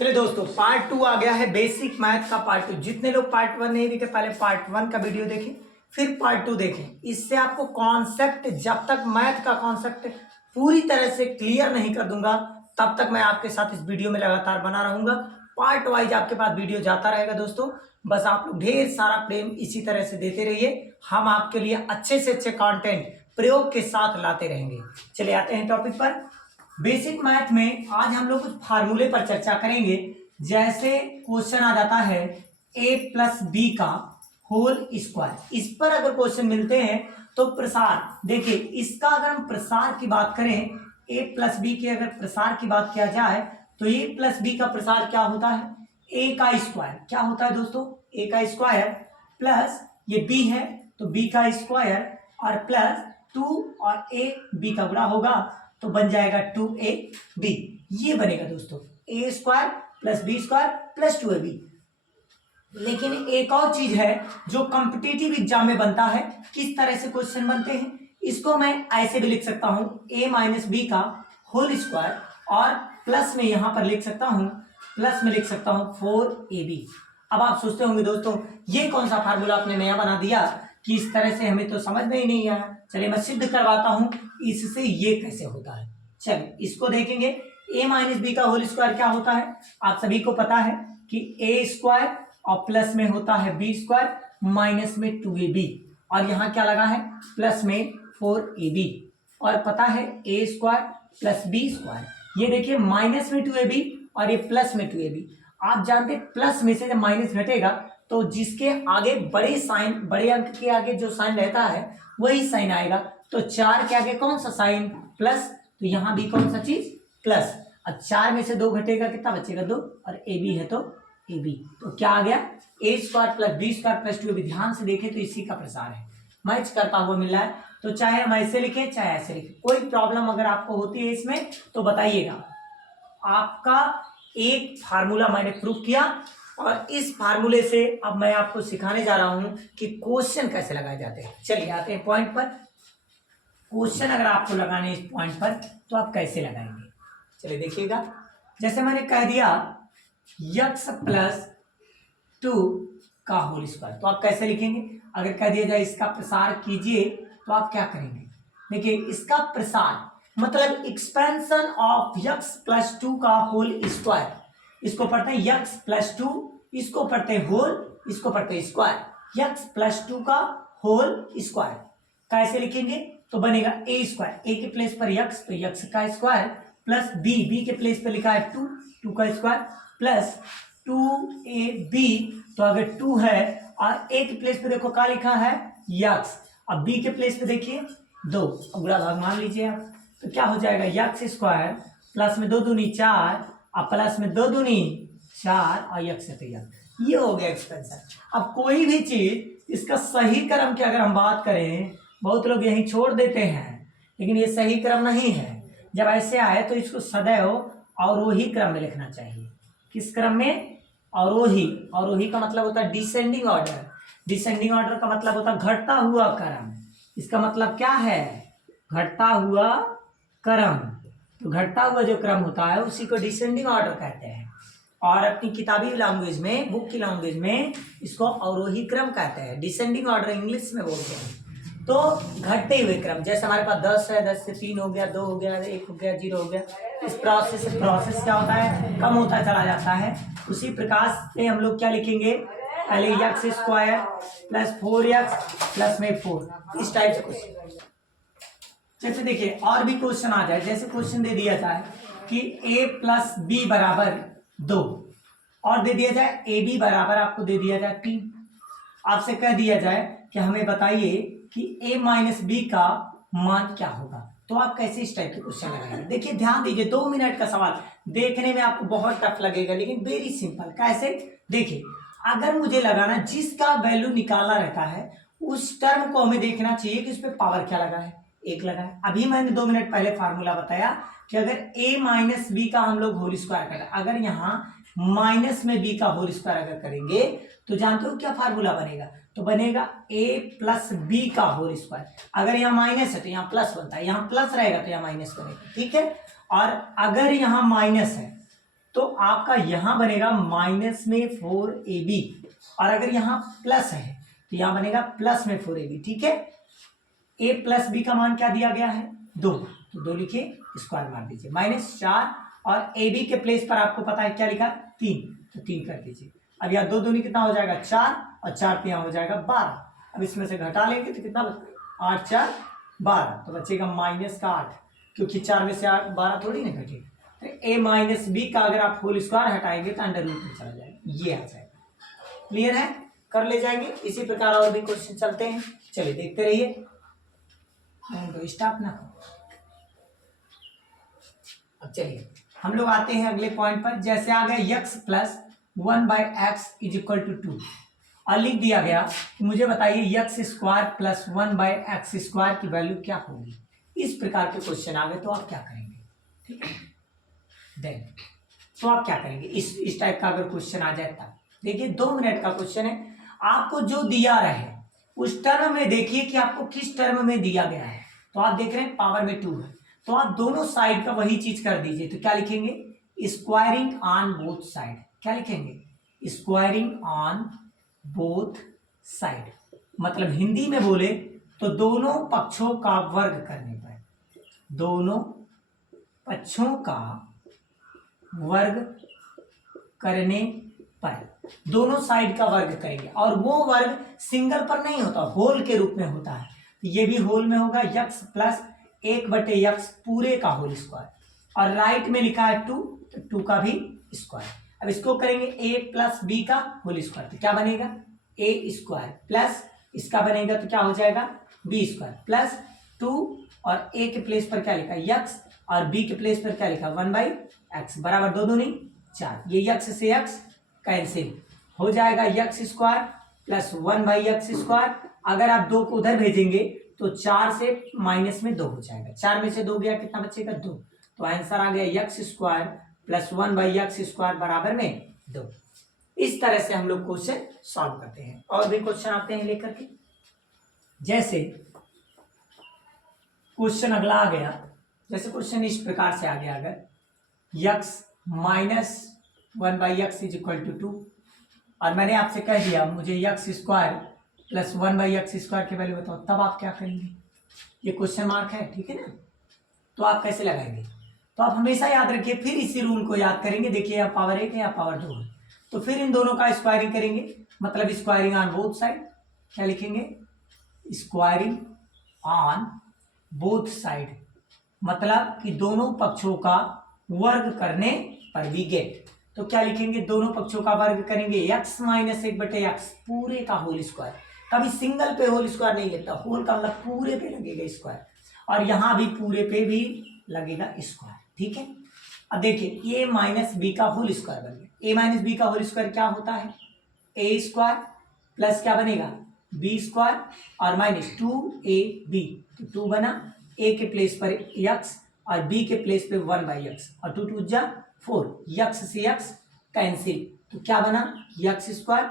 चलिए दोस्तों, पार्ट 2 आ गया है। बेसिक मैथ का पार्ट 2। जितने लोग पार्ट 1 नहीं देखे, पहले पार्ट 1 का वीडियो देखें, फिर पार्ट 2 देखें। इससे आपको कॉन्सेप्ट, जब तक मैथ का कॉन्सेप्ट पूरी तरह से क्लियर नहीं कर दूंगा, तब तक मैं आपके साथ इस वीडियो में लगातार बना रहूंगा। पार्ट वाइज आपके पास वीडियो जाता रहेगा दोस्तों। बस आप लोग ढेर सारा प्रेम इसी तरह से देते रहिए। हम आपके लिए अच्छे से अच्छे कंटेंट प्रयोग के साथ लाते रहेंगे। चलिए आते हैं टॉपिक पर। बेसिक मैथ में आज हम लोग कुछ फार्मूले पर चर्चा करेंगे। जैसे क्वेश्चन आ जाता है a प्लस बी का होल स्क्वायर। इस पर अगर क्वेश्चन मिलते हैं तो प्रसार, देखिए इसका अगर हम प्रसार की बात करें, a प्लस बी के अगर प्रसार की बात किया जाए तो a प्लस बी का प्रसार क्या होता है? a का स्क्वायर। क्या होता है दोस्तों? a का स्क्वायर प्लस ये b है तो b का स्क्वायर और प्लस 2 और a b का गुणा होगा तो बन जाएगा 2ab। ये बनेगा दोस्तों a square plus B square plus 2ab। लेकिन एक और चीज है जो कॉम्पिटिटिव एग्जाम में बनता है। किस तरह से क्वेश्चन बनते हैं, इसको मैं ऐसे भी लिख सकता हूं a माइनस बी का होल स्क्वायर और प्लस में यहां पर लिख सकता हूं, प्लस में लिख सकता हूं 4ab। अब आप सोचते होंगे दोस्तों ये कौन सा फार्मूला आपने नया बना दिया कि इस तरह से हमें तो समझ में ही नहीं आया। चलिए मैं सिद्ध करवाता हूं इससे ये कैसे होता है। चलिए इसको देखेंगे। a माइनस बी का होल स्क्वायर क्या होता है? आप सभी को पता है कि a स्क्वायर और प्लस में होता है बी स्क्वायर माइनस में 2ab और यहाँ क्या लगा है? प्लस में 4ab। और पता है a square plus B square, ये देखिए माइनस में 2ab और ये प्लस में 2ab। आप जानते हैं प्लस में से जब माइनस घटेगा तो जिसके आगे बड़े साइन, बड़े अंक के आगे जो साइन रहता है वही साइन आएगा। तो 4 के आगे कौन सा साइन? प्लस। तो यहाँ भी कौन सा चीज? प्लस। अब 4 में से 2 घटेगा, कितना बचेगा? 2 और ए बी है तो ए बी। तो क्या आ गया? A square plus B square plus 2ab। ध्यान से देखें तो इसी का प्रसार है, मैच करता हुआ मिल रहा है। तो चाहे हम ऐसे लिखें चाहे ऐसे लिखें, कोई प्रॉब्लम अगर आपको होती है इसमें तो बताइएगा। आपका एक फार्मूला मैंने प्रूव किया और इस फार्मूले से अब मैं आपको सिखाने जा रहा हूं कि क्वेश्चन कैसे लगाए जाते हैं। चलिए आते हैं पॉइंट पर। क्वेश्चन अगर आपको लगाने इस पॉइंट पर तो आप कैसे लगाएंगे, चलिए देखिएगा। जैसे मैंने कह दिया x प्लस 2 का होल स्क्वायर, तो आप कैसे लिखेंगे? अगर कह दिया जाए इसका प्रसार कीजिए तो आप क्या करेंगे? देखिए इसका प्रसार मतलब एक्सपेंशन ऑफ x प्लस 2 का होल स्क्वायर। इसको पढ़ते हैं x प्लस 2, इसको पढ़ते हैं होल, इसको पढ़ते हैं स्क्वायर। x प्लस 2 का होल स्क्वायर कैसे लिखेंगे? तो बनेगा a स्क्वायर, a के प्लेस पर x तो x का स्क्वायर प्लस b के प्लेस पर लिखा है 2 का स्क्वायर प्लस 2ab। तो अगर 2 है और a के प्लेस पे देखो क्या लिखा है? x। अब b के प्लेस पे देखिए 2, गुणा भाग मान लीजिए आप, तो क्या हो जाएगा? x स्क्वायर प्लस में 2 दूनी 4 और प्लस में 2 दूनी 4 और x है तो ये हो गया एक्सपेंशन। अब कोई भी चीज इसका सही क्रम की अगर हम बात करें, बहुत लोग यही छोड़ देते हैं, लेकिन ये सही क्रम नहीं है। जब ऐसे आए तो इसको सदैव अवरोही क्रम में लिखना चाहिए। किस क्रम में? अवरोही। अवरोही का मतलब होता है डिसेंडिंग ऑर्डर। डिसेंडिंग ऑर्डर का मतलब होता है घटता हुआ क्रम। इसका मतलब क्या है? घटता हुआ क्रम। तो घटता हुआ जो क्रम होता है उसी को डिसेंडिंग ऑर्डर कहते हैं और अपनी किताबी लैंग्वेज में, बुक की लैंग्वेज में इसको अवरोही क्रम कहते हैं। डिसेंडिंग ऑर्डर इंग्लिश में बोलते हैं। तो घटते हुए क्रम, जैसे हमारे पास 10 है, 10 से 3 हो गया, 2 हो गया, 1 हो गया, 0 हो गया। इस प्रोसेस से प्रोसेस क्या होता है? कम होता चला जाता है। उसी प्रकार से हम लोग क्या लिखेंगे? पहले x square plus 4x plus में 4, इस टाइप से क्वेश्चन। जैसे देखिए और भी क्वेश्चन आ जाए, जैसे क्वेश्चन दे दिया जाए कि a प्लस बी बराबर 2 और दे दिया जाए ए बी बराबर आपको दे दिया जाए 3। आपसे कह दिया जाए कि हमें बताइए कि a माइनस बी का मान क्या होगा, तो आप कैसे इस टाइप के क्वेश्चन लगाएंगे? देखिए ध्यान दीजिए, 2 मिनट का सवाल देखने में आपको बहुत टफ लगेगा लेकिन वेरी सिंपल। कैसे? देखिए अगर मुझे लगाना जिसका वैल्यू निकालना रहता है उस टर्म को हमें देखना चाहिए कि उस पर पावर क्या लगा है, 1 लगा है। अभी मैंने 2 मिनट पहले फार्मूला बताया कि अगर a माइनस बी का हम लोग होल स्क्वायर करें, अगर यहाँ माइनस में b का होल स्क्वायर अगर करेंगे तो जानते हो क्या फार्मूला बनेगा? तो बनेगा a प्लस बी का होल स्क्वायर। अगर यहाँ माइनस है तो यहाँ प्लस बनता है, यहाँ प्लस रहेगा तो यहाँ माइनस बनेगा, ठीक है। और अगर यहाँ माइनस है तो आपका यहां बनेगा माइनस में 4ab, और अगर यहां प्लस है तो यहां बनेगा प्लस में 4ab। ठीक है, a प्लस बी का मान क्या दिया गया है 2, तो 2 लिखिए, स्क्वायर मार दीजिए, -4, और ए बी के प्लेस पर आपको पता है क्या लिखा 3, तो 3 कर दीजिए। अब यहाँ 2 दूनी कितना हो जाएगा 4, और 4 यहाँ हो जाएगा 12। अब इसमें से घटा लेंगे तो कितना 8 4 12, तो बचेगा -8, क्योंकि 4 में से 8 12 थोड़ी ना घटेगा। तो a माइनस बी का अगर आप होल स्क्वायर हटाएंगे तो अंडर रूट में चला जाएगा, ये आ जाएगा। क्लियर है, कर ले जाएंगे। इसी प्रकार और भी क्वेश्चन चलते हैं, चलिए देखते रहिए। तो स्टॉप ना। अब चलिए हम लोग आते हैं अगले पॉइंट पर। जैसे आ गया x plus 1/x is equal to 2, और लिख दिया गया कि मुझे बताइए x square plus 1/x square की वैल्यू क्या होगी। इस प्रकार के क्वेश्चन आ गए तो आप क्या करेंगे, ठीक है। देन तो आप क्या करेंगे इस टाइप का अगर क्वेश्चन आ जाए तब। देखिए 2 मिनट का क्वेश्चन है, आपको जो दिया रहे उस टर्म में देखिए कि आपको किस टर्म में दिया गया है। तो आप देख रहे हैं पावर में 2 है, तो आप दोनों साइड का वही चीज कर दीजिए। तो क्या लिखेंगे स्क्वायरिंग ऑन बोथ साइड। क्या लिखेंगे स्क्वायरिंग ऑन बोथ साइड, मतलब हिंदी में बोले तो दोनों पक्षों का वर्ग करने पर, दोनों पक्षों का वर्ग करने पर दोनों साइड का वर्ग करेंगे, और वो वर्ग सिंगल पर नहीं होता, होल के रूप में होता है। तो ये भी होल में होगा x प्लस 1/x पूरे का होल स्क्वायर, और राइट में लिखा है 2, तो 2 का भी स्क्वायर। अब इसको करेंगे a प्लस बी का होल स्क्वायर, तो क्या बनेगा a स्क्वायर प्लस इसका बनेगा तो क्या हो जाएगा b स्क्वायर प्लस 2, और a के प्लेस पर क्या लिखा x, और b के प्लेस पर क्या लिखा 1/x बराबर 2 दूनी 4। ये x से x कैंसिल हो जाएगा, x square plus 1/x square. अगर आप 2 को उधर भेजेंगे तो 4 से माइनस में 2 हो जाएगा, 4 में से 2 गया कितना बचेगा 2, तो आंसर आ गया x square plus 1/x square बराबर में 2। इस तरह से हम लोग क्वेश्चन सॉल्व करते हैं। और भी क्वेश्चन आते हैं लेकर के, जैसे क्वेश्चन अगला आ गया, जैसे क्वेश्चन इस प्रकार से आ गया, अगर x minus 1/x is equal to 2, और मैंने आपसे कह दिया मुझे x square plus 1/x square की वैल्यू बताओ, तब आप क्या करेंगे। ये क्वेश्चन मार्क है, ठीक है ना, तो आप कैसे लगाएंगे। तो आप हमेशा याद रखिए, फिर इसी रूल को याद करेंगे। देखिए या पावर 1 है या पावर 2 है, तो फिर इन दोनों का स्क्वायरिंग करेंगे, मतलब स्क्वायरिंग ऑन बोथ साइड। क्या लिखेंगे स्क्वायरिंग ऑन बोथ साइड, मतलब कि दोनों पक्षों का वर्ग करने पर वी गेट। तो क्या लिखेंगे दोनों पक्षों का वर्ग करेंगे x माइनस 1/x पूरे का होल स्क्वायर। कभी सिंगल पे होल स्क्वायर नहीं लगता, होल का मतलब पूरे पे लगेगा स्क्वायर, और यहां भी पूरे पे भी लगेगा स्क्वायर, ठीक है। अब देखिए a माइनस बी का होल स्क्वायर बन गया। a माइनस बी का होल स्क्वायर क्या होता है a स्क्वायर प्लस क्या बनेगा b स्क्वायर और माइनस 2ab, तो 2 बना, a के प्लेस पर x और b के प्लेस पे 1/x, और 2 2 जा 4, x से x कैंसिल, तो क्या बना x square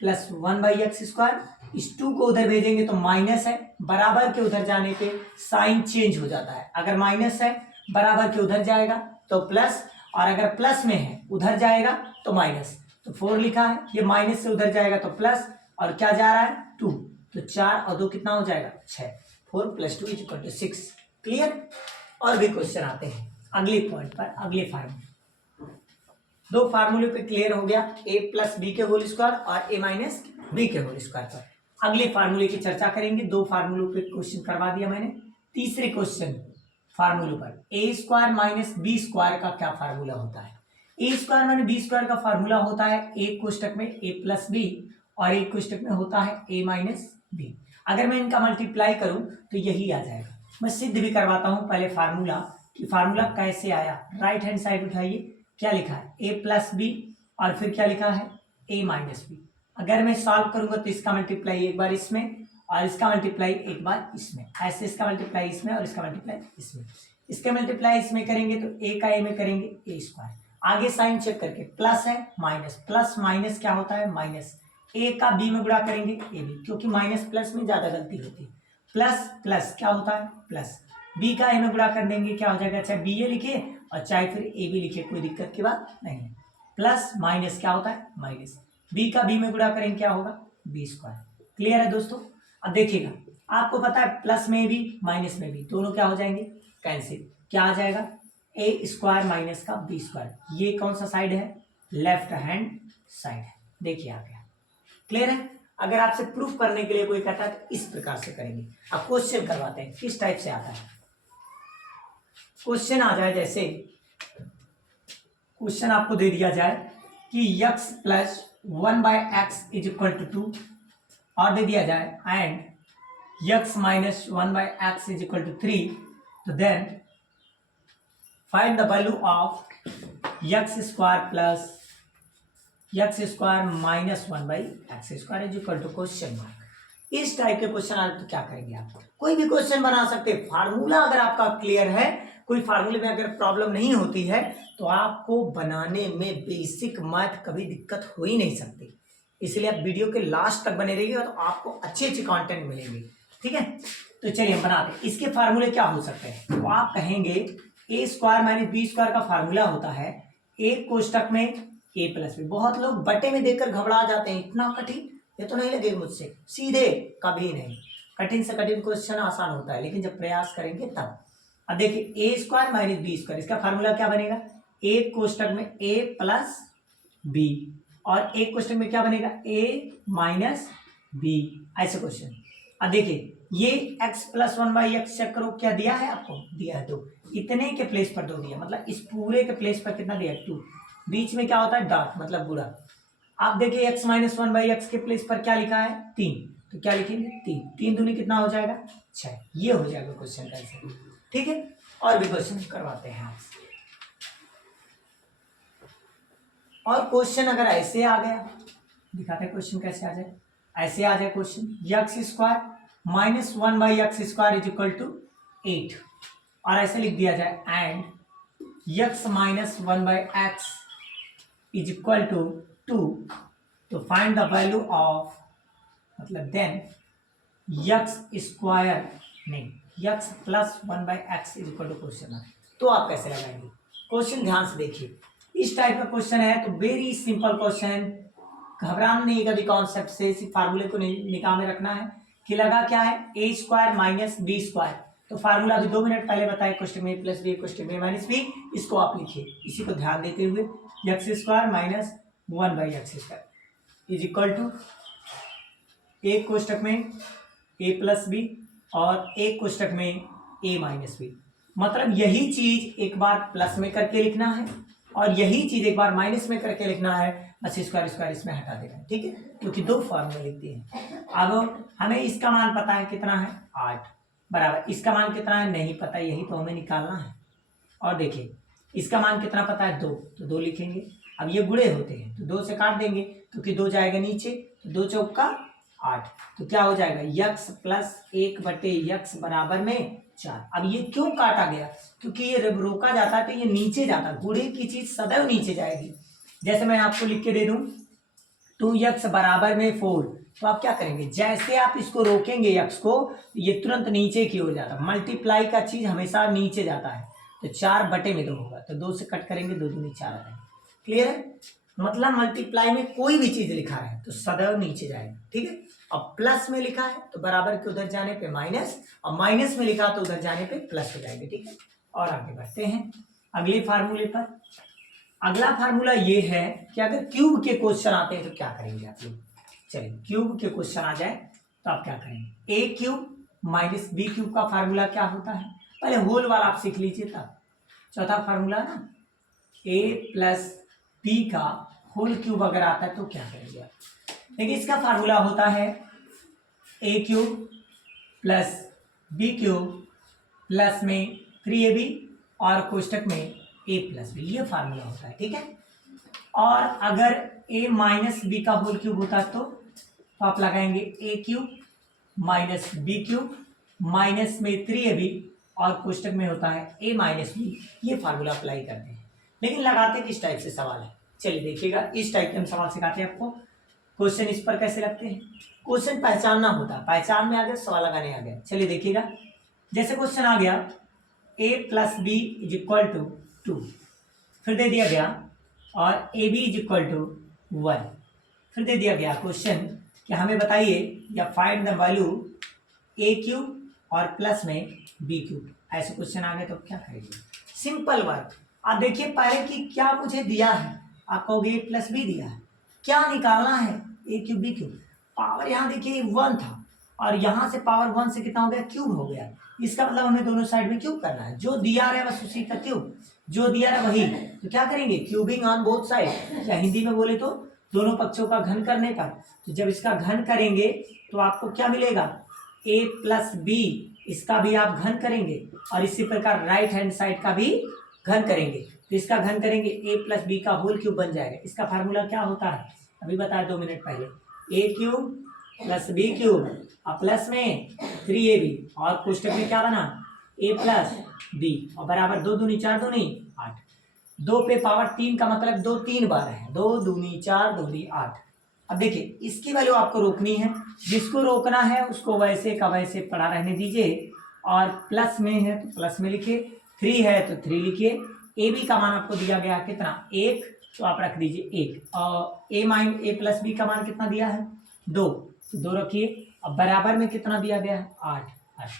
plus 1/x square. इस 2 को उधर भेजेंगे तो माइनस है, बराबर के उधर जाने पे साइन चेंज हो जाता है। अगर माइनस है बराबर के उधर जाएगा तो प्लस, और अगर प्लस में है उधर जाएगा तो माइनस। तो 4 लिखा है, ये माइनस से उधर जाएगा तो प्लस, और क्या जा रहा है 2, तो 4 और 2 कितना हो जाएगा 6, 4 + 2 = 6। क्लियर। और भी क्वेश्चन आते हैं अगले पॉइंट पर, अगले फार्मूले। 2 फार्मूले पे क्लियर हो गया, a प्लस बी के होल स्क्वायर और a माइनस बी के होल स्क्वायर पर। अगले फार्मूले की चर्चा करेंगे। 2 फार्मूलों पे क्वेश्चन करवा दिया मैंने। तीसरे क्वेश्चन फार्मूले पर a square minus B square का क्या फार्मूला होता है। a square minus B square का फार्मूला होता है एक कोष्टक में a प्लस बी और एक कोष्टक में होता है a माइनस बी। अगर मैं इनका मल्टीप्लाई करूं तो यही आ जाएगा। मैं सिद्ध भी करवाता हूं पहले फार्मूला, कि फार्मूला कैसे आया। राइट हैंड साइड उठाइए, क्या लिखा है a प्लस बी और फिर क्या लिखा है a माइनस बी। अगर मैं सॉल्व करूंगा तो इसका मल्टीप्लाई एक बार इसमें और इसका मल्टीप्लाई एक बार इसमें, ऐसे इसका मल्टीप्लाई इसमें और इसका मल्टीप्लाई इसमें। इसके मल्टीप्लाई इसमें करेंगे तो a का a में करेंगे a स्क्वायर। आगे साइन चेक करके प्लस है माइनस, प्लस माइनस क्या होता है माइनस। a का b में गुणा करेंगे a b, क्योंकि माइनस प्लस में ज्यादा गलती होती है। प्लस प्लस क्या होता है प्लस, b का a में गुणा कर देंगे क्या हो जाएगा, अच्छा b a लिखिए और चाहे फिर ए बी लिखे, कोई दिक्कत की बात नहीं है। प्लस माइनस क्या होता है, माइनस, बी का बी में गुणा करेंगे क्या होगा, बी स्क्वायर। क्लियर है दोस्तों। अब देखिएगा, आपको पता है प्लस में भी माइनस में भी दोनों क्या हो जाएंगे, कैंसिल। क्या आ जाएगा, ए स्क्वायर माइनस का बी स्क्वायर। ये कौन सा साइड है, लेफ्ट हैंड साइड है। देखिए आ गया। क्लियर है। अगर आपसे प्रूफ करने के लिए कोई कहता है तो इस प्रकार से करेंगे। अब क्वेश्चन करवाते हैं, किस टाइप से आता है। क्वेश्चन आ जाए, जैसे क्वेश्चन आपको दे दिया जाए कि x plus 1/x is equal to 2 और दे दिया जाए and x minus 1/x is equal to 3, तो then find the value of x square plus x square minus 1/x square is equal to question mark. इस type के question आए तो क्या करेंगे आप, कोई भी क्वेश्चन बना सकते हैं। फार्मूला अगर आपका क्लियर है, कोई फार्मूले में अगर प्रॉब्लम नहीं होती है तो आपको बनाने में बेसिक मैथ कभी दिक्कत हो ही नहीं सकती। इसलिए आप वीडियो के लास्ट तक बने रहिए तो आपको अच्छे अच्छे कंटेंट मिलेंगे। ठीक है, तो चलिए हम बनाते हैं। इसके फार्मूले क्या हो सकते हैं, तो आप कहेंगे ए स्क्वायर माइनस बी स्क्वायर का फार्मूला होता है एक कोष्टक में ए प्लस बी। बहुत लोग बटे में देकर घबरा जाते हैं, इतना कठिन ये तो नहीं लगेगा मुझसे, सीधे कभी नहीं। कठिन से कठिन क्वेश्चन आसान होता है, लेकिन जब प्रयास करेंगे तब। अब देखिए ए स्क्वायर माइनस बी स्क्वायर, इसका फार्मूला क्या बनेगा, एक कोष्टक में ए प्लस बी और एक क्वेश्चन में क्या बनेगा, ए माइनस बी, ऐसे क्वेश्चन। अब देखिए ये x प्लस 1/x चेक करो, क्या दिया है आपको, दिया है 2, इतने के प्लेस पर 2 दिया, मतलब इस पूरे के प्लेस पर कितना दिया, 2। बीच में क्या होता है, डॉट, मतलब बुरा। आप देखिए x माइनस 1/x के प्लेस पर क्या लिखा है, 3, तो क्या लिखेंगे, 3, 3 दूनी कितना हो जाएगा, 6। ये हो जाएगा क्वेश्चन का आंसर। ठीक है, और भी क्वेश्चन करवाते हैं आपसे। और क्वेश्चन अगर ऐसे आ गया, दिखाते हैं क्वेश्चन कैसे आ जाए। ऐसे आ जाए question, x square minus 1/x square is equal to 8, और ऐसे लिख दिया जाए and x minus 1/x is equal to 2, तो फाइंड द वैल्यू ऑफ, मतलब देन x स्क्वायर नहीं x plus 1/x is equal to question. तो आप कैसे लगाएंगे, क्वेश्चन ध्यान से देखिए। इस टाइप का क्वेश्चन है तो वेरी सिंपल क्वेश्चन, घबराना नहीं कभी कॉन्सेप्ट से, सिर्फ फार्मूले को निकाह में रखना है कि लगा क्या है, A square minus B square. तो फार्मूला अभी 2 मिनट पहले बताया, क्वेश्चन में प्लस बी क्वेश्चन में माइनस बी, इसको आप लिखिए इसी को ध्यान देते हुए, x square minus 1/x square is equal to एक कोष्टक में ए प्लस बी और एक कोष्टक में ए माइनस बी। मतलब यही चीज एक बार प्लस में करके लिखना है और यही चीज एक बार माइनस में करके लिखना है, बस स्क्वायर स्क्वायर इसमें हटा देना है। ठीक है, क्योंकि 2 फॉर्मूले लिखते हैं। अब हमें इसका मान पता है कितना है, 8 बराबर, इसका मान कितना है नहीं पता, यही तो हमें निकालना है। और देखिए इसका मान कितना पता है, 2, तो 2 लिखेंगे। अब ये गुणे होते हैं तो 2 से काट देंगे, क्योंकि 2 जाएगा नीचे, तो 2 चौका 8, तो क्या हो जाएगा x प्लस 1/x बराबर में 4। अब ये क्यों काटा गया, क्योंकि ये जब रोका जाता है तो ये नीचे जाता है, गुणे की चीज सदैव नीचे जाएगी। जैसे मैं आपको लिख के दे दूं 2x बराबर में 4, तो आप क्या करेंगे, जैसे आप इसको रोकेंगे x को, ये तुरंत नीचे की ओर जाता है। मल्टीप्लाई का चीज हमेशा नीचे जाता है, तो 4/2 होगा, तो 2 से कट करेंगे, 2 दूनी 4 आ जाएंगे। क्लियर है, मतलब मल्टीप्लाई में कोई भी चीज लिखा है तो सदैव नीचे जाएगा। ठीक है, अब प्लस में लिखा है तो बराबर के उधर जाने पे माइनस, और माइनस में लिखा तो उधर जाने पे प्लस हो जाएंगे। ठीक है, और आगे बढ़ते हैं अगले फार्मूले पर। अगला फार्मूला ये है कि अगर क्यूब के क्वेश्चन आते हैं तो क्या करेंगे आप लोग। चलिए क्यूब के क्वेश्चन आ जाए तो आप क्या करेंगे, ए क्यूब माइनस बी क्यूब का फार्मूला क्या होता है, पहले होल वाला आप सीख लीजिए। तब चौथा फार्मूला ना, ए प्लस बी का होल क्यूब अगर आता है तो क्या करेंगे आप। देखिए इसका फार्मूला होता है A cube plus B cube plus में 3ab और कोष्टक में ए प्लस बी, ये फार्मूला होता है। ठीक है, और अगर ए माइनस बी का होल क्यूब होता है तो आप लगाएंगे A cube minus B cube minus में 3ab और कोष्टक में होता है ए माइनस बी। ये फार्मूला अप्लाई करते हैं, लेकिन लगाते किस टाइप से सवाल है, चलिए देखिएगा। इस टाइप के हम सवाल सिखाते हैं आपको। क्वेश्चन इस पर कैसे लगते हैं, क्वेश्चन पहचानना होता है, पहचान में आ गया सवाल लगाने आ गया। चलिए देखिएगा, जैसे क्वेश्चन आ गया A plus B is equal to 2, फिर दे दिया गया और A B is equal to 1, फिर दे दिया गया क्वेश्चन कि हमें बताइए या find the value A cube और प्लस में बी क्यूब। ऐसे क्वेश्चन आ गए तो क्या करेंगे? Simple work. आप देखिए पहले कि क्या मुझे दिया है, आप कहोगे ए प्लस बी दिया है, क्या निकालना है? A cube B cube. Power यहाँ देखिए 1 था और यहाँ से पावर 1 से कितना हो गया? क्यूब हो गया। इसका मतलब हमें दोनों साइड में क्यूब करना है, जो दिया है बस उसी का क्यूब, जो दिया है वही। तो क्या करेंगे? क्यूबिंग ऑन बोथ साइड, या हिंदी में बोले तो दोनों पक्षों का घन करने पर। तो जब इसका घन करेंगे तो आपको क्या मिलेगा? ए प्लस बी, इसका भी आप घन करेंगे और इसी प्रकार राइट हैंड साइड का भी घन करेंगे। तो इसका घन करेंगे ए प्लस बी का होल क्यूब बन जाएगा। इसका फार्मूला क्या होता है? अभी बताया 2 मिनट पहले, ए क्यूब प्लस बी क्यूब और प्लस में 3ab और कोष्टक में क्या बना? ए प्लस बी और बराबर 2 दूनी 4 दूनी 8, 2 पे पावर 3 का मतलब 2 3 बार है, 2 दूनी 4 दूनी 8। अब देखिए इसकी वैल्यू आपको रोकनी है, जिसको रोकना है उसको वैसे का वैसे पड़ा रहने दीजिए और प्लस में है तो प्लस में लिखिए, 3 है तो 3 लिखिए। ए बी का मान आपको दिया गया कितना? 1, तो आप रख दीजिए 1 और ए प्लस बी का मान कितना दिया है? 2, तो 2 रखिए। अब बराबर में कितना दिया गया है? 8।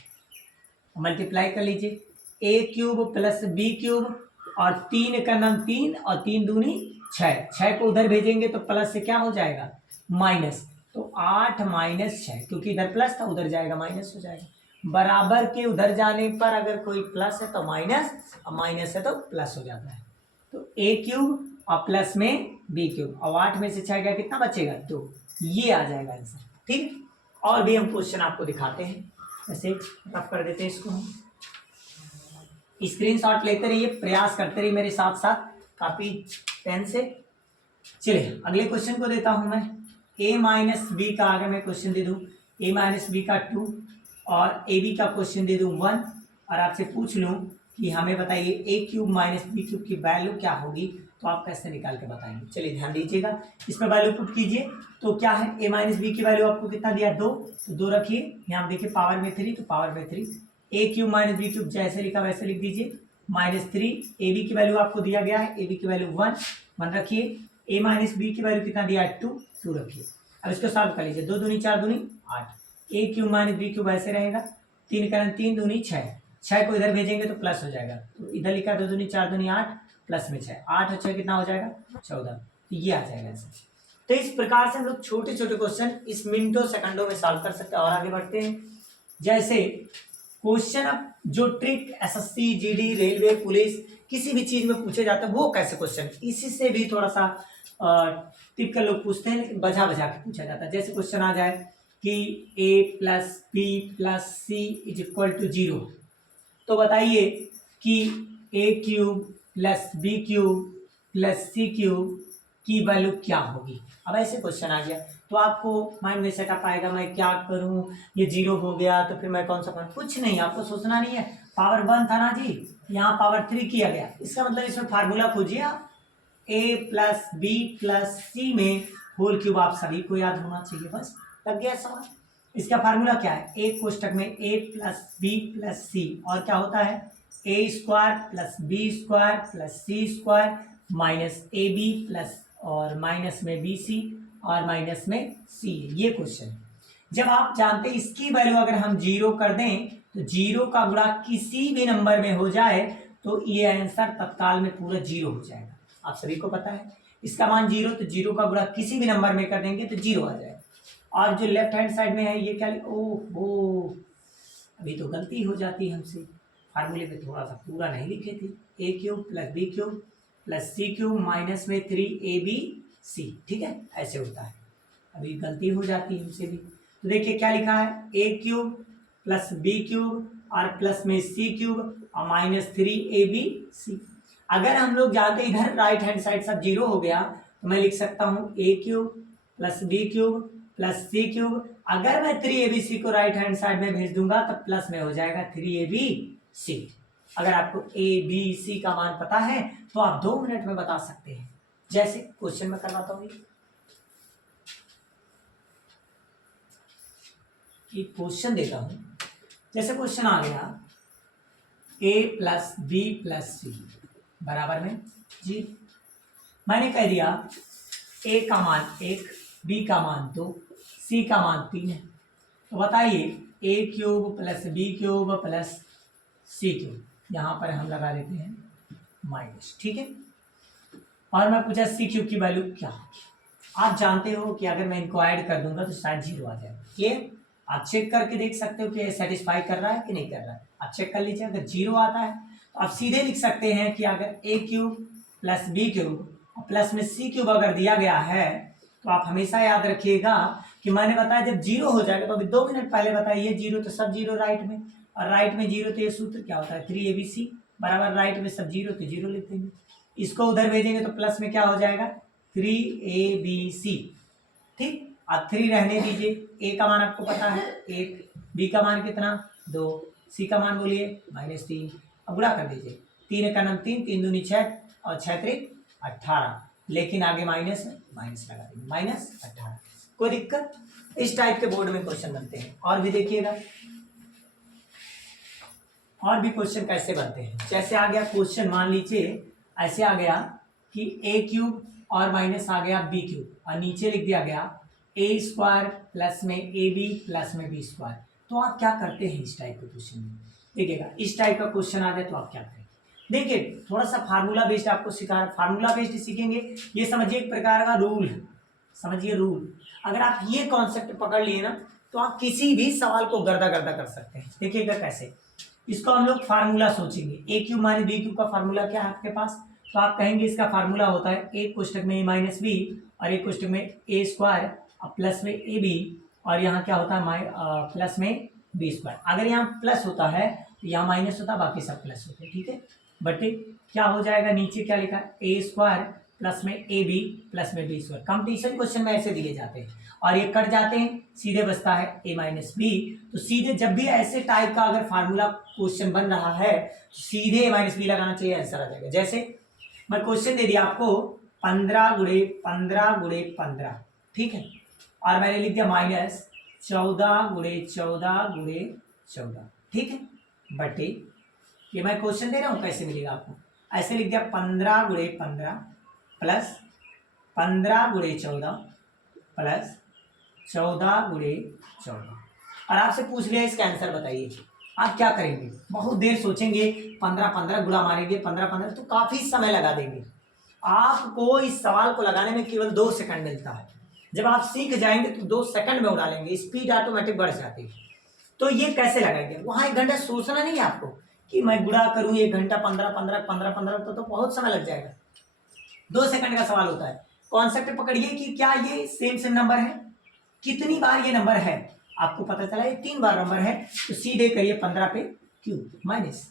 मल्टीप्लाई कर लीजिए, ए क्यूब प्लस बी क्यूब और 3 का नाम 3 और 3 दूनी 6 को उधर भेजेंगे तो प्लस से क्या हो जाएगा? माइनस। तो 8 माइनस 6, क्योंकि इधर प्लस था उधर जाएगा माइनस हो जाएगा। बराबर के उधर जाने पर अगर कोई प्लस है तो माइनस और माइनस है तो प्लस हो जाता है। तो ए क्यूब और प्लस में बी क्यूब और 8 में से 6 गया, कितना बचेगा? 2। ये आ जाएगा आंसर। ठीक, और भी हम क्वेश्चन आपको दिखाते हैं, ऐसे रफ कर देते हैं इसको हम। स्क्रीनशॉट लेते रहिए, प्रयास करते रहिए मेरे साथ साथ कापी पेन से। चलिए अगले क्वेश्चन को देता हूं मैं। a माइनस बी का अगर मैं क्वेश्चन दे दूं, a माइनस बी का 2 और ए बी का क्वेश्चन दे दूं 1 और आपसे पूछ लूं कि हमें बताइए a cube minus B cube की वैल्यू क्या होगी, तो आप कैसे निकाल के बताएंगे? चलिए ध्यान दीजिएगा, इसमें वैल्यू पुट कीजिए। तो क्या है? a माइनस बी की वैल्यू आपको कितना दिया? 2, तो 2 रखिए। यहाँ देखिए पावर में 3 तो पावर में 3। ए क्यूब माइनस बी क्यूब जैसे लिखा वैसे लिख दीजिए, -3। ए बी की वैल्यू आपको दिया गया है, ए बी की वैल्यू 1 रखिए। ए माइनस बी की वैल्यू कितना दिया है? 2 रखिए। अब इसको सॉल्व कर लीजिए, 2 दूनी 4 दूनी 8। ए क्यूब माइनस बी क्यूब ऐसे रहेगा, 3 का 3 दूनी 6 को इधर भेजेंगे तो प्लस हो जाएगा। तो इधर लिखा 2 दूनी 4 दूनी 8 प्लस में 6, 8 और 6 कितना हो जाएगा? 14। तो ये आ जाएगा आंसर। तो इस प्रकार से हम लोग छोटे छोटे क्वेश्चन इस मिनटों सेकंडों में सॉल्व कर सकते हैं। और आगे बढ़ते हैं, जैसे क्वेश्चन अब जो trick SSC GD railway police किसी भी चीज में पूछे जाते हैं वो कैसे क्वेश्चन, इसी से भी थोड़ा सा टिपिकल लोग पूछते हैं, लेकिन बजा बजा के पूछा जाता है। जैसे क्वेश्चन आ जाए कि a plus B plus C is equal to 0, तो बताइए कि a cube plus B cube plus C cube की वैल्यू क्या होगी। अब ऐसे क्वेश्चन आ गया तो आपको माइंड में सेटअप आएगा, मैं क्या करूं, ये 0 हो गया तो फिर मैं कौन सा पढ़ूं? कुछ नहीं, आपको सोचना नहीं है। पावर 1 था ना जी, यहाँ पावर 3 किया गया, इसका मतलब इसमें फार्मूला खोजिए आप। a प्लस बी प्लस सी में होल क्यूब आप सभी को याद होना चाहिए, बस लग गया सवाल। इसका फार्मूला क्या है? a कोष्टक में a plus B plus C और क्या होता है? a square plus B square plus C square minus A B plus और माइनस में बी सी और माइनस में सी। ये क्वेश्चन जब आप जानते हैं इसकी वैल्यू अगर हम 0 कर दें तो 0 का गुणा किसी भी नंबर में हो जाए तो ये आंसर तत्काल में पूरा 0 हो जाएगा। आप सभी को पता है इसका मान 0, तो 0 का गुणा किसी भी नंबर में कर देंगे तो 0 आ जाएगा। और जो लेफ्ट हैंड साइड में है ये क्या? ओहो, अभी तो गलती हो जाती है हमसे, फार्मूले में थोड़ा सा पूरा नहीं लिखे थे। A cube plus B cube plus C cube minus में 3ab सी, ठीक है, ऐसे होता है, अभी गलती हो जाती है हमसे भी। तो देखिए क्या लिखा है? A cube plus B cube और प्लस में सी क्यूब और माइनस 3ab सी। अगर हम लोग जाते इधर राइट हैंड साइड सब 0 हो गया तो मैं लिख सकता हूँ A cube plus B cube plus C cube. अगर मैं 3abc को राइट हैंड साइड में भेज दूंगा तो प्लस में हो जाएगा 3abc। अगर आपको ए बी सी का मान पता है तो आप 2 मिनट में बता सकते हैं। जैसे क्वेश्चन में करवाता हूँ कि क्वेश्चन देता हूं, जैसे क्वेश्चन आ गया a प्लस बी प्लस सी, बराबर में 0। मैंने कह दिया ए का मान 1, बी का मान 2, सी का मान 3 है। तो बताइए A cube plus B cube plus C cube, यहाँ पर हम लगा देते हैं माइनस, ठीक है। और मैं पूछा सी क्यूब की वैल्यू क्या होगी। आप जानते हो कि अगर मैं इनको ऐड कर दूंगा तो शायद 0 आ जाएगा। ये आप चेक करके देख सकते हो कि ये सेटिस्फाई कर रहा है कि नहीं कर रहा है। आप चेक कर लीजिए, अगर 0 आता है तो आप सीधे लिख सकते हैं कि अगर ए क्यूब प्लस बी क्यूब और प्लस में सी क्यूब अगर दिया गया है तो आप हमेशा याद रखिएगा कि मैंने बताया जब 0 हो जाएगा, तो अभी 2 मिनट पहले बताइए 0 तो सब 0 राइट में, और राइट में 0 तो ये सूत्र क्या होता है 3abc बराबर राइट में सब 0 तो 0 लिख देंगे। इसको उधर भेजेंगे तो प्लस में क्या हो जाएगा 3abc, ठीक। अब 3 रहने दीजिए, ए का मान आपको पता है 1, बी का मान कितना 2, सी का मान बोलिए -3। अब गुणा कर दीजिए, 3 का नाम 3, 3 दूनी 6 और 6 3 18, लेकिन आगे माइनस है, माइनस लगा देंगे -18। कोई दिक्कत। इस टाइप के बोर्ड में क्वेश्चन बनते हैं। और भी देखिएगा और भी क्वेश्चन कैसे बनते हैं। जैसे आ गया क्वेश्चन, मान लीजिए ऐसे आ गया कि ए क्यूब और माइनस आ गया बी क्यूब और नीचे लिख दिया गया ए स्क्वायर प्लस में ए बी प्लस में बी स्क्वायर। तो आप क्या करते हैं इस टाइप के क्वेश्चन में, देखिएगा इस टाइप का क्वेश्चन आ जाए तो आप क्या करें। देखिए थोड़ा सा फार्मूला बेस्ड आपको सिखा, फार्मूला बेस्ड सीखेंगे। ये समझिए एक प्रकार का रूल है, समझिए रूल। अगर आप ये कॉन्सेप्ट पकड़ लिए ना तो आप किसी भी सवाल को गर्दा गर्दा कर सकते हैं। देखिएगा कैसे, इसको हम लोग फार्मूला सोचेंगे। ए क्यूब माइनस बी क्यूब का फार्मूला क्या है आपके पास, तो आप कहेंगे इसका फार्मूला होता है एक कोष्टक में ए माइनस बी और एक कोष्टक में ए स्क्वायर और प्लस में ए बी, और यहाँ क्या होता है प्लस में बी स्क्वायर। अगर यहाँ प्लस होता है तो यहाँ माइनस होता है, बाकी सब प्लस होते हैं, ठीक है। बट क्या हो जाएगा, नीचे क्या लिखा है ए स्क्वायर प्लस में ए बी प्लस में बी स्क्वायर। कंपटीशन क्वेश्चन में ऐसे दिए जाते हैं और ये कट जाते हैं, सीधे बचता है ए माइनस बी। तो सीधे जब भी ऐसे टाइप का अगर फार्मूला क्वेश्चन बन रहा है तो सीधे ए माइनस बी लगाना चाहिए, आंसर आ जाएगा। जैसे मैं क्वेश्चन दे दिया आपको 15 गुणे 15 गुणे 15, ठीक है, और मैंने लिख दिया माइनस 14 गुणे 14 गुणे 14, ठीक है। बटे ये मैं क्वेश्चन दे रहा हूँ, कैसे मिलेगा आपको, ऐसे लिख दिया 15 गुणे 15 प्लस 15 गुणे 14 प्लस 14 गुणे 14, और आपसे पूछ लिया इसका आंसर बताइए। आप क्या करेंगे, बहुत देर सोचेंगे, 15 गुणा मारेंगे 15 तो काफी समय लगा देंगे। आपको इस सवाल को लगाने में केवल 2 सेकंड मिलता है। जब आप सीख जाएंगे तो 2 सेकंड में उड़ा लेंगे, स्पीड ऑटोमेटिक बढ़ जाती है। तो ये कैसे लगाएंगे, वहां 1 घंटा सोचना नहीं है आपको कि मैं गुणा करूं 1 घंटा 15 तो बहुत समय लग जाएगा। 2 सेकंड का सवाल होता है। कॉन्सेप्ट पकड़िए कि क्या ये सेम नंबर है, कितनी बार ये नंबर है, आपको पता चला ये 3 बार नंबर है, तो सीधे करिए 15 पे क्यूब माइनस,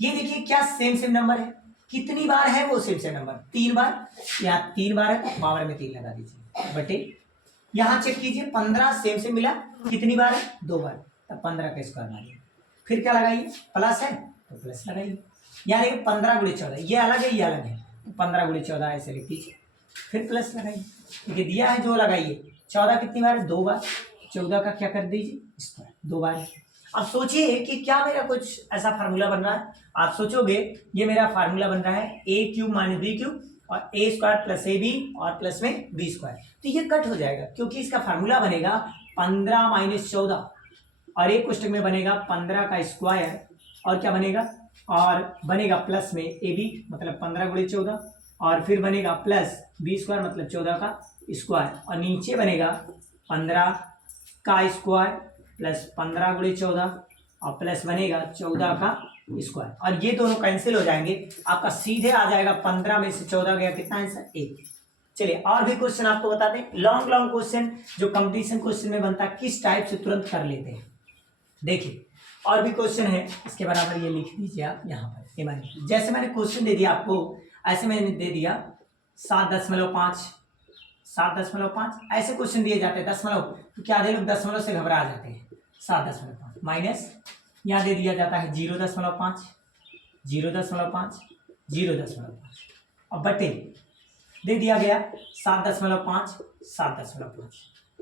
ये देखिए क्या सेम नंबर है, कितनी बार है वो सेम नंबर 3 बार, या 3 बार है पावर में 3 लगा दीजिए बटे, यहाँ चेक कीजिए 15 सेम मिला, कितनी बार है 2 बार, तब 15 का स्क्वायर मारिए, फिर क्या लगाइए प्लस है तो प्लस लगाइए, यहाँ देखिए 15 गुणे 14, ये अलग है ये अलग है, तो 15 गुणे 14 ऐसे लिख दीजिए, फिर प्लस लगाइए, देखिए दिया है जो लगाइए। 14 कितनी बार है 2 बार, 14 का क्या कर दीजिए स्क्वायर 2 बार है। अब सोचिए कि क्या मेरा कुछ ऐसा फार्मूला बन रहा है, आप सोचोगे ये मेरा फार्मूला बन रहा है A cube minus B cube और ए स्क्वायर प्लस ए बी और प्लस में बी स्क्वायर, तो ये कट हो जाएगा क्योंकि इसका फार्मूला बनेगा 15 माइनस 14 और एक कोष्टक में बनेगा 15 का स्क्वायर और क्या बनेगा, और बनेगा प्लस में ए बी मतलब 15 गुणे 14 और फिर बनेगा प्लस बी स्क्वायर मतलब 14 का स्क्वायर और नीचे बनेगा 15 का स्क्वायर प्लस 15 गुणे 14 और प्लस बनेगा 14 का स्क्वायर, और ये दोनों कैंसिल हो जाएंगे, आपका सीधे आ जाएगा 15 में से 14 गया कितना आंसर 1। चलिए और भी क्वेश्चन आपको बता दें, लॉन्ग क्वेश्चन जो कंपटीशन क्वेश्चन में बनता है किस टाइप से तुरंत कर लेते हैं। देखिए और भी क्वेश्चन है, इसके बराबर ये लिख दीजिए आप यहाँ पर, जैसे मैंने क्वेश्चन दे दिया आपको, ऐसे मैंने दे दिया 7.5 7.5 ऐसे क्वेश्चन दिए जाते हैं दशमलव, तो क्या आधे लोग दशमलव से घबरा जाते हैं। 7.5 माइनस यहाँ दे दिया जाता है 0.5 0.5 0.5 और बटे दे दिया गया 7.5 7.5,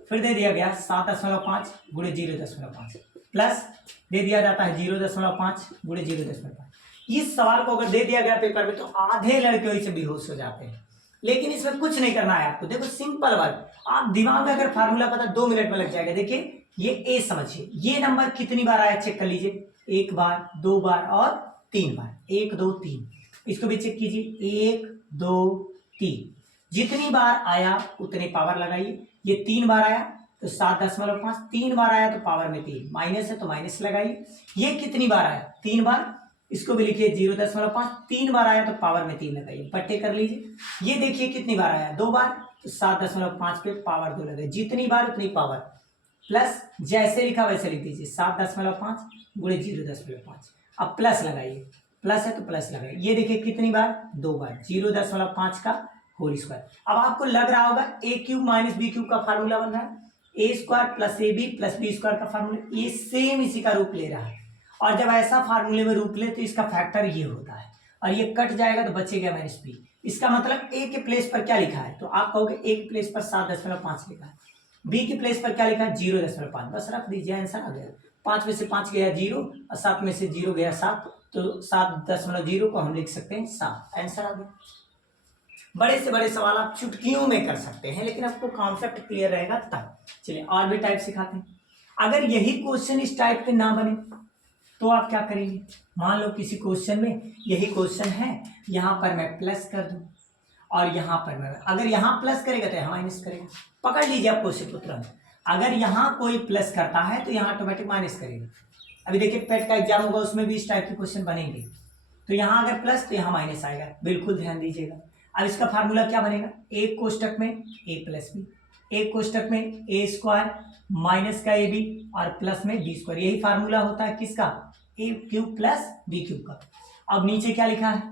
फिर दे दिया गया 7.5 गुणे 0.5 प्लस दे दिया जाता है 0.5 गुणे 0.5। इस सवाल को अगर दे दिया गया पेपर में तो आधे लड़के वही से बेहोश हो जाते हैं, लेकिन इसमें कुछ नहीं करना है आपको। देखो सिंपल वर्क, आप दिमाग में अगर फार्मूला पता 2 मिनट में लग जाएगा। देखिए ये ए समझिए, ये नंबर कितनी बार आया चेक कर लीजिए, 1 बार, 2 बार और 3 बार, 1 2 3। इसको भी चेक कीजिए, 1 2 3, जितनी बार आया उतने पावर लगाइए। ये 3 बार आया तो 7.5, 3 बार आया तो पावर में 3, माइनस है तो माइनस लगाइए। ये कितनी बार आया, 3 बार, इसको भी लिखिए 0.5, 3 बार आया तो पावर में 3 लगाइए, बट्टे कर लीजिए। ये देखिए कितनी बार आया, 2 बार, तो 7.5 पे पावर 2 लगाइए, जितनी बार उतनी पावर, प्लस जैसे लिखा वैसे लिख दीजिए, 7.5 गुणे 0.5। अब प्लस लगाइए, प्लस है तो प्लस लगाइए। ये देखिए कितनी बार, 2 बार, 0.5 का होल स्क्वायर। अब आपको लग रहा होगा A cube minus B cube का फार्मूला बन रहा है, A square plus A B plus B square का फार्मूला, ये सेम इसी का रूप ले रहा है। और जब ऐसा फार्मूले में रूप ले तो इसका फैक्टर ये होता है, और ये कट जाएगा तो बचेगा माइनस बी। इसका मतलब ए के प्लेस पर क्या लिखा है, तो आप कहोगे ए के प्लेस पर 7.5 लिखा है, बी के प्लेस पर क्या लिखा है 0.5, बस रख दीजिए, आंसर आ गया। 5 में से 5 गया 0 और 7 में से 0 गया 7, तो 7.0 को हम लिख सकते हैं 7, आंसर आ गया। बड़े से बड़े सवाल आप चुटकियों में कर सकते हैं, लेकिन आपको कॉन्सेप्ट क्लियर रहेगा तब। चलिए और भी टाइप सिखाते हैं। अगर यही क्वेश्चन इस टाइप के ना बने तो आप क्या करेंगे, मान लो किसी क्वेश्चन में यही क्वेश्चन है, यहां पर मैं प्लस कर दूं और यहां पर मैं, अगर यहां प्लस करेगा तो यहां माइनस करेगा। पकड़ लीजिए आप क्वेश्चन को तुरंत, अगर यहां कोई प्लस करता है तो यहां ऑटोमेटिक माइनस करेगा। अभी देखिए पेट का एग्जाम होगा, उसमें भी इस टाइप के क्वेश्चन बनेंगे, तो यहां अगर प्लस तो यहां माइनस आएगा, बिल्कुल ध्यान दीजिएगा। अब इसका फार्मूला क्या बनेगा, एक कोष्टक में ए प्लस बी, एक कोष्टक में ए स्क्वायर माइनस का ए बी और प्लस में बी स्क्वायर, यही फार्मूला होता है किसका, A cube plus B cube का। अब नीचे क्या लिखा है,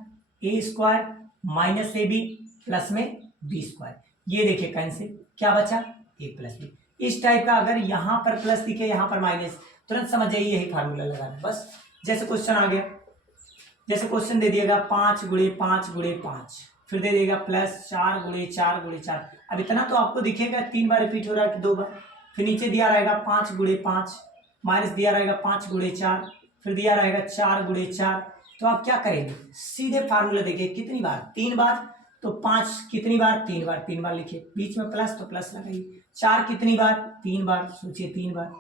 A square minus A B plus में बी स्क्वायर, ये देखिए कैंसिल, क्या बचा ए प्लस बी। इस टाइप का अगर यहाँ पर प्लस दिखे यहाँ पर माइनस, तुरंत समझ जाइए यही फार्मूला लगाना। बस जैसे क्वेश्चन आ गया, जैसे क्वेश्चन दे दिएगा 5 गुणे 5 गुणे 5, फिर दे देगा प्लस 4 गुणे 4 गुणे 4। अब इतना तो आपको दिखेगा 3 बार रिपीट हो रहा है कि 2 बार। फिर नीचे दिया रहेगा 5 गुणे 5, माइनस दिया रहेगा 5 गुणे 4, फिर दिया रहेगा 4 गुणे 4। तो आप क्या करेंगे, सीधे फार्मूला देखिए कितनी बार, 3 बार, तो 5 कितनी बार, 3 बार, 3 बार लिखिए, बीच में प्लस तो प्लस लगाइए। 4 कितनी बार, 3 बार, सोचिए 3 बार।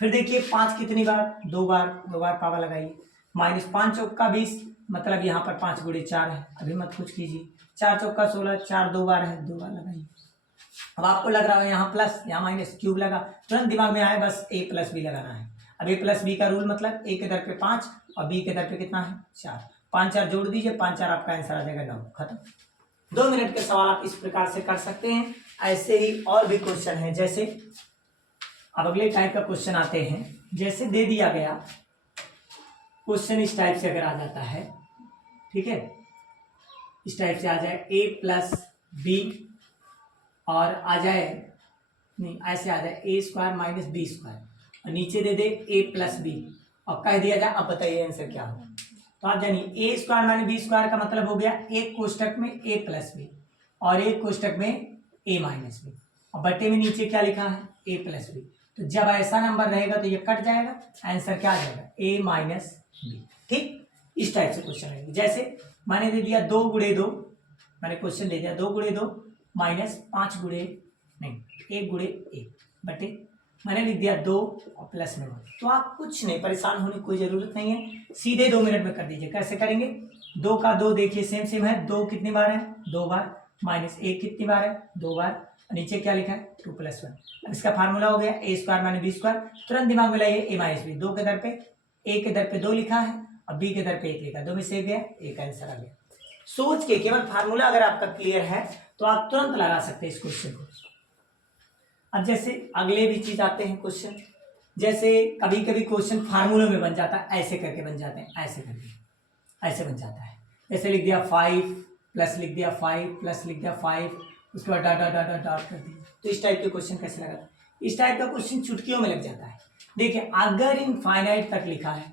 फिर देखिए 5 कितनी बार, 2 बार, 2 बार पावर लगाइए। माइनस 5 चौका 20, मतलब यहाँ पर 5 गुणे 4 है, अभी मत कुछ कीजिए। 4 चौका 16, 4 2 बार है, 2 बार लगाइए। अब आपको लग रहा है यहाँ प्लस यहाँ माइनस, क्यूब लगा, तुरंत दिमाग में आए बस ए प्लस बी लगाना है। अब ए प्लस बी का रूल मतलब ए के दर पे 5 और बी के दर पे कितना है 4, 5 4 जोड़ दीजिए, 5 4 आपका आंसर आ जाएगा 9, खत्म। 2 मिनट के सवाल आप इस प्रकार से कर सकते हैं। ऐसे ही और भी क्वेश्चन है, जैसे अब अगले टाइप का क्वेश्चन आते हैं। जैसे दे दिया गया क्वेश्चन इस टाइप से अगर आ जाता है, ठीक है, इस टाइप से आ जाए ए प्लस बी और आ जाए, नहीं ऐसे आ जाए ए स्क्वायर माइनस बी स्क्वायर और नीचे दे दे ए प्लस बी और कह दिया जाए अब बताइए आंसर क्या हो। तो आप जानिए ए स्क्वायर माइनस बी स्क्वायर का मतलब हो गया एक कोष्टक में ए प्लस बी और एक कोष्टक में ए माइनस बी और बट्टे में नीचे क्या लिखा है ए प्लस बी। तो जब ऐसा नंबर रहेगा तो ये कट जाएगा, आंसर क्या आ जाएगा ए माइनस बी। ठीक, इस टाइप से क्वेश्चन आएंगे। जैसे मैंने दे दिया 2 गुणे 2, मैंने क्वेश्चन दे दिया 2 गुणे 2 माइनस 5 गुणे नहीं 1 गुणे 1 बटे मैंने लिख दिया 2 और प्लस में 1। तो आप कुछ नहीं, परेशान होने की कोई जरूरत नहीं है, सीधे 2 मिनट में कर दीजिए। कैसे करेंगे, 2 का 2 देखिए सेम सेम है, 2 कितनी बार है 2 बार, माइनस 1 कितनी बार है 2 बार, नीचे क्या लिखा है 2 + 1। अब इसका फार्मूला हो गया A square minus B square, तुरंत दिमाग में लाइए ए माइनस बी, 2 के दर पे ए के दर पे 2 लिखा है और बी के दर पे 1 लिखा है, 2 में से 1 गया, एक आंसर आ गया। सोच के केवल फार्मूला अगर आपका क्लियर है तो आप तुरंत लगा सकते हैं इस क्वेश्चन को। अब जैसे अगले भी चीज आते हैं क्वेश्चन, जैसे कभी कभी क्वेश्चन फार्मूलों में बन जाता है, ऐसे करके बन जाते हैं, ऐसे करके ऐसे बन जाता है। जैसे लिख दिया 5 प्लस लिख दिया 5 प्लस लिख दिया 5, उसके बाद dot dot dot dot dot कर दिया। तो इस टाइप के क्वेश्चन कैसे लगाता है, इस टाइप का क्वेश्चन चुटकियों में लग जाता है। देखिए अगर इनफाइनाइट तक लिखा है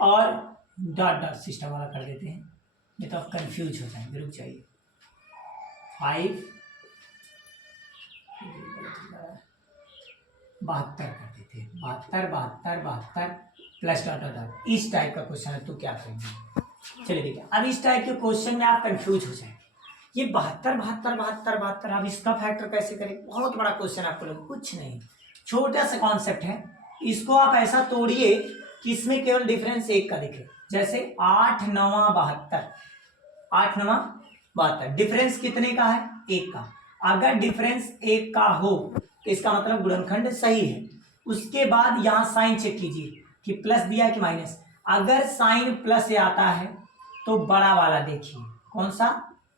और डॉट डॉट सिस्टम वाला कर देते हैं, नहीं तो आप कंफ्यूज हो जाएंगे, रुक जाइए। 5 72 कर देते हैं, 72 72 72 प्लस डॉट डॉट डॉट, इस टाइप का क्वेश्चन है तो क्या करेंगे। चलिए देखिए, अब इस टाइप के क्वेश्चन में आप कंफ्यूज हो जाए, ये 72 अब इसका फैक्टर कैसे करें, बहुत बड़ा क्वेश्चन आपको लगे, कुछ नहीं, छोटा सा कॉन्सेप्ट है, इसको आप ऐसा तोड़िए कि इसमें केवल डिफरेंस एक का दिखे, जैसे 8 9 72, 8 9 72, डिफरेंस कितने का है, एक का, अगर डिफरेंस एक का हो तो इसका मतलब गुणनखंड सही है। उसके बाद यहाँ साइन चेक कीजिए कि प्लस दिया है कि माइनस, अगर साइन प्लस आता है तो बड़ा वाला देखिए, कौन सा,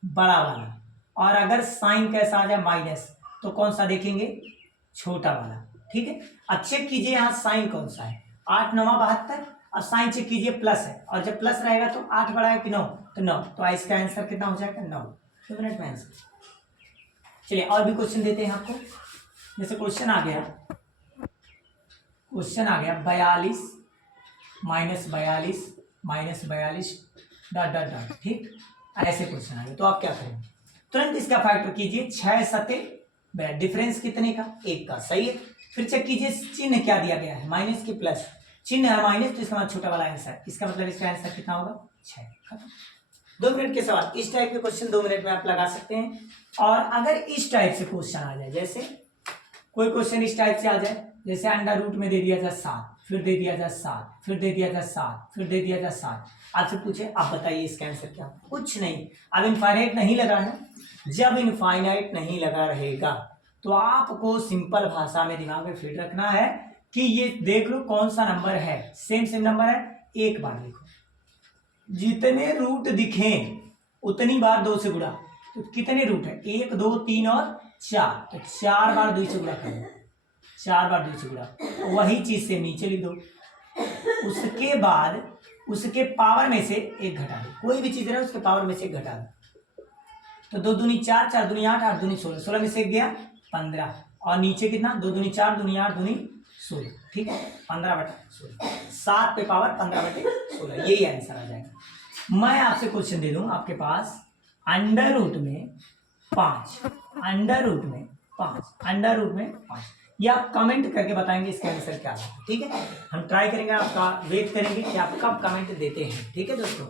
बड़ा वाला, और अगर साइन कैसा आ जाए माइनस तो कौन सा देखेंगे, छोटा वाला। ठीक है, अब चेक कीजिए यहाँ साइन कौन सा है, 8 9 72, और साइन चेक कीजिए प्लस है, और जब प्लस रहेगा तो 8 बड़ा है कि 9, तो 9, तो इसका आंसर कितना हो जाएगा, 9। 2 मिनट में आंसर। चलिए और भी क्वेश्चन देते हैं आपको, जैसे क्वेश्चन आ गया 42 -42 -42 डॉट डॉट डॉट, ठीक, ऐसे क्वेश्चन आ गए, तो आप क्या करेंगे, तुरंत इसका फैक्टर कीजिए, 6 7 डिफरेंस कितने का, एक का, सही है। फिर चेक कीजिए चिन्ह क्या दिया गया है, माइनस की प्लस, चिन्ह है माइनस तो इसका मतलब छोटा वाला आंसर, इसका मतलब इसका आंसर कितना होगा, 6, खत्म। 2 मिनट के सवाल, इस टाइप के क्वेश्चन 2 मिनट में आप लगा सकते हैं। और अगर इस टाइप से क्वेश्चन आ जाए, जैसे कोई क्वेश्चन इस टाइप से आ जाए, जैसे अंडर रूट में दे दिया जाए 7, फिर दे दिया जाए 7, फिर दे दिया जाए 7, फिर दे दिया जाए 7, आपसे पूछे आप बताइए इसका आंसर क्या, कुछ नहीं, अब इनफाइनाइट नहीं लगा है, जब इनफाइनाइट नहीं लगा रहेगा तो आपको सिंपल भाषा में दिमाग में फिट रखना है कि ये देख लो कौन सा नंबर है, सेम नंबर है, एक बार देखो, जितने रूट दिखें उतनी बार 2 से गुणा, तो कितने रूट है, 1 2 3 और 4, तो 4 बार 2 से गुणा करो, 4 बार 2 से गुणा, वही चीज से नीचे लिख दो, उसके बाद उसके पावर में से एक घटा दो, कोई भी चीज रहे उसके पावर में से एक घटा दो, तो 2 दूनी 4, 4 दूनी 8, 8 दूनी 16, 16 में से एक गया 15, और नीचे कितना, 2 दूनी 4, दूनी 8, दूनी 16, ठीक है, 15/16, 7 पे पावर 15/16, यही आंसर आ जाएगा। मैं आपसे क्वेश्चन दे दूं आपके पास, अंडर रूट में 5, अंडर रूट में 5, या आप कमेंट करके बताएंगे इसका आंसर क्या है, ठीक है, हम ट्राई करेंगे, आपका वेट करेंगे कि आप कब कमेंट देते हैं, ठीक है दोस्तों।